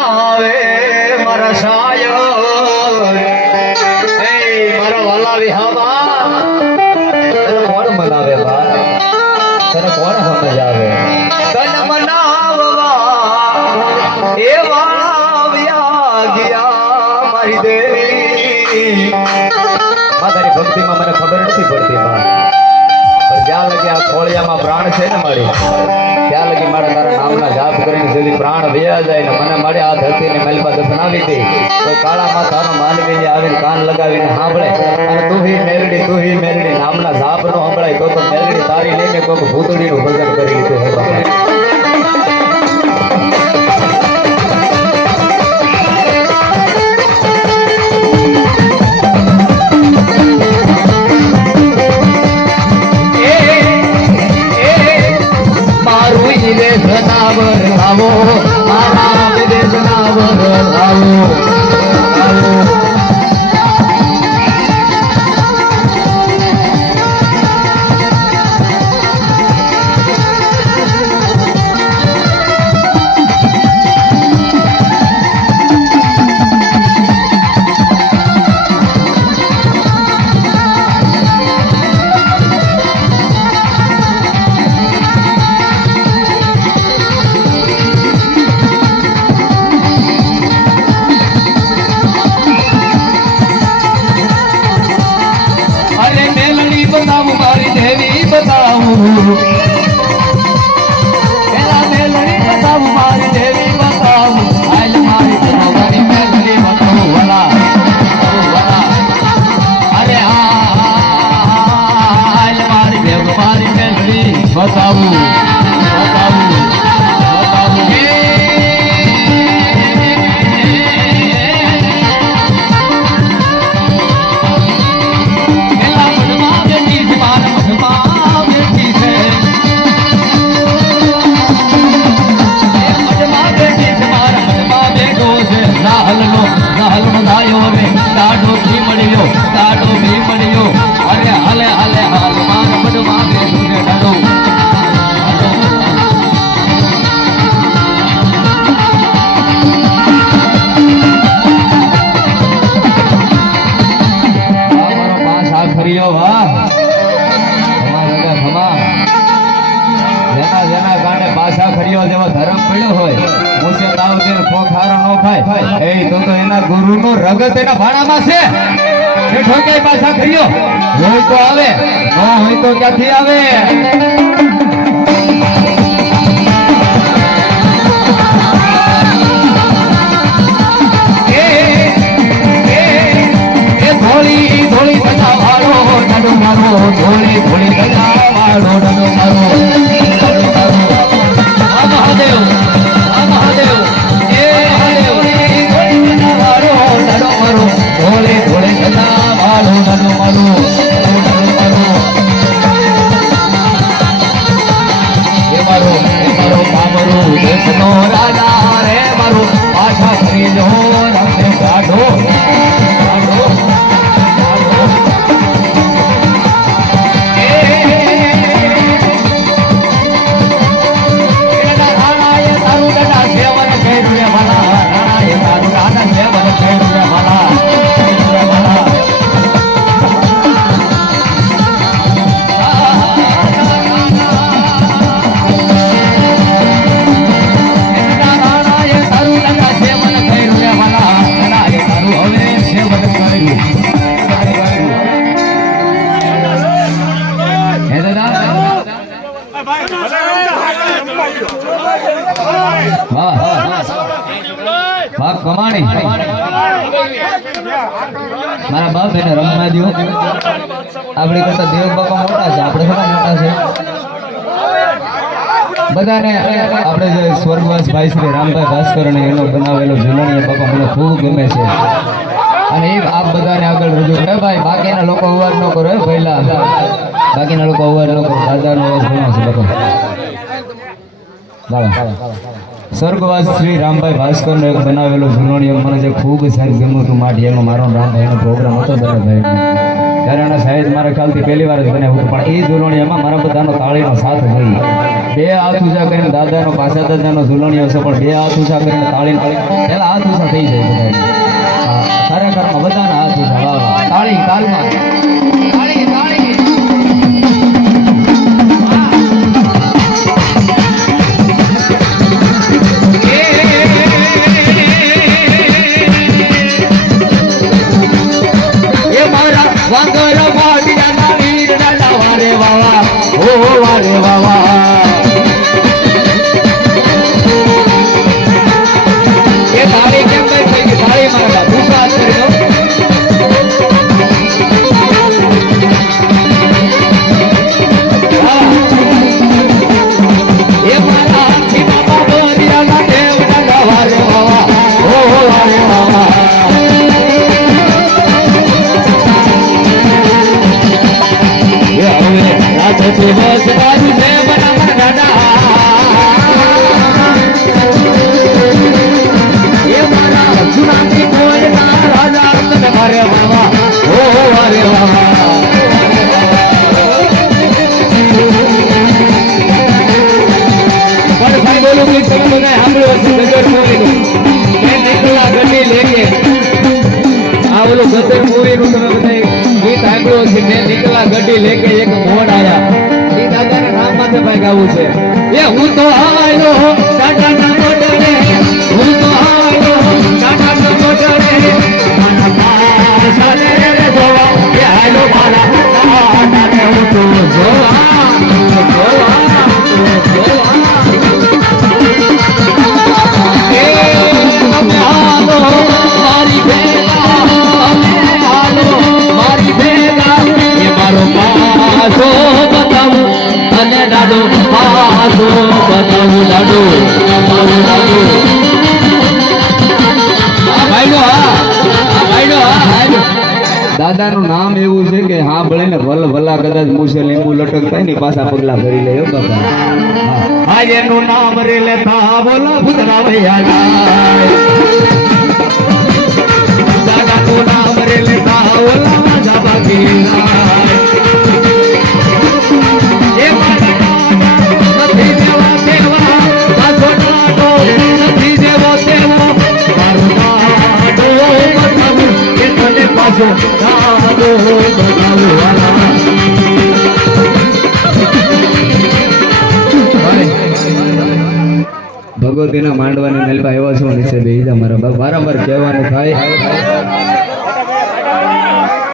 મનાવે મારા સાયો એ મારા વાલા વિહાવા તને કોણ મનાવે બા તને કોણ સમજ આવે તને મનાવવા એ વાળા ગયા મારી દેવી તારી ભક્તિમાં મને ખબર નથી પડતી બા પણ જ્યાં લગી આ ખોળિયામાં પ્રાણ છે ને મારી ત્યાં લગી મારે તારા નામના જાપ કરીને સુધી પ્રાણ વયા જાય ને મને મારી આ ધરતીને મેલમાં દફનાવી દે કોઈ કાળામાં તારો માનવીને આવીને કાન લગાવીને સાંભળે અને તું હી મેલડી નામના જાપ નો સંભળાય તો મેલડી તારી લઈને કોઈ ભૂતળીનું ભજન કરી લીધું હોય જનાવર આવો મારા વિદેશ જનાવર આવો बताऊं मारी देवी बताऊं मेरा मेलड़ी बताऊं मारी देवी बताऊं आज मारी तुम्हारी मेलड़ी बताऊं वाला अरे आज मारी देव मारी मेलड़ी बताऊं ગુરુ નો રગત એના ભાણામાં છે બેઠો ક્યાંય પાછા ખરીયો હોય તો આવે ન હોય તો ક્યાંથી આવે ધોળી ધોળી બધા વાળો ડડો મારો ધોળી ધોળી બધા વાળો ડડો મારો મહાદેવ મહાદેવ ભોલે ભોલે સદા મારો નનો મારો એ મારો બાબરો દેશનો રાજા રે મારો પાછા કરી જો રંગે ગાઢો કમાણી મારા બાપ એને રમવા દો આપણી કરતા દેવ બાપા મોટા છે આપણે થોડા મોટા છે બધાને આપણે જે સ્વર્ગવાસ ભાઈ શ્રી રામભાઈ ભાસ્કર ને એનો બનાવેલો ઝૂલણીયા બાપા મને ખૂબ ગમે છે અને એ આપ બધાને આગળ રજૂ કરે ભાઈ બાકીના લોકો અવાજ ન કરો પહેલા બાકીના લોકો અવાજ ન કરો દાદાનો અવાજ ઘણો છે બાપા સ્વર્ગવાસ શ્રી રામભાઈ ભાસ્કરનો એક બનાવેલો ઝૂલણીયો મને જે ખૂબ સારી ગમ્યું હતું માટી એનો મારો રામભાઈનો પ્રોગ્રામ હતો ભાઈ ત્યારે એના સાહેબ મારા ખ્યાલથી પહેલી વાર જ બનાવ્યું પણ એ ઝૂલણીયામાં મારા બધાનો તાળીનો સાથ હોય બે હાથ ઊંચા કરીને દાદાનો પાછા દાદાનો ઝૂલણીઓ છે પણ બે હાથ ઊંચા કરીને તાળી પહેલા હાથ ઊંચા થઈ જાય બધા ખરેખરમાં બધાના હાથ ઊંચા વાહ વાહ તાળી તાલમાં તાળી તાળી વાંગર વાડિયાના વીર દાદા વારે વાવા ઓ વારે વાવા એ તાળી કેમ કઈ કે તાળી મારા ભૂસા કરી દો એ મારા આખી બાબા બોરિયાના દેવ દાદા વારે વાવા ઓ વારે વાવા राजती बस बाजू से बना दादा ये मारा सुनाती कोई ना राजा में मारे बाबा ओ अरे बाबा पर भाई बोलो कि तुमने हम लोग से गजर बोले मैं निकला गड्डी लेके आवलो गते पूरी नु તમે બધાય ગીત સાંભળ્યો છે મેં નીકળા ગड्डी લેકે એક મોડ આયા ઈ દાદાના નામ માથે ભાઈ ગાવું છે એ હું તો આયો દાદાના મોડે હું તો આયો દાદાના મોડે મારા પાસાને રે જોવા એ આયો મારા દાદાને હું તો જોવા એ તમે આલો મારી બેલા મારી ભેગા એ મારો પાસો બતાવું અને દાદો પાસો બતાવું દાદો દાદાનું નામ એવું છે કે હા ભલે ને ભલા કદાચ મૂછે લીંબુ લટક થાય ને પાછા પગલા ભરી લે બાપા હા એનું નામ રે લેતા બોલો ભૂતરા ભૈયા દાદાનું નામ રે લેતા ઓલા માજા બાકી એ મારા નથી દેવા દેવા બાજો નાડો નથી દેવો દેવો મારો નાડો બતાવું એ તને પાછો નાડો બતાવું વાલા ભગવતીના માંડવાની મેલમાં એવા છો નીચે બેસી જા મારા વારંવાર કહેવાનું થાય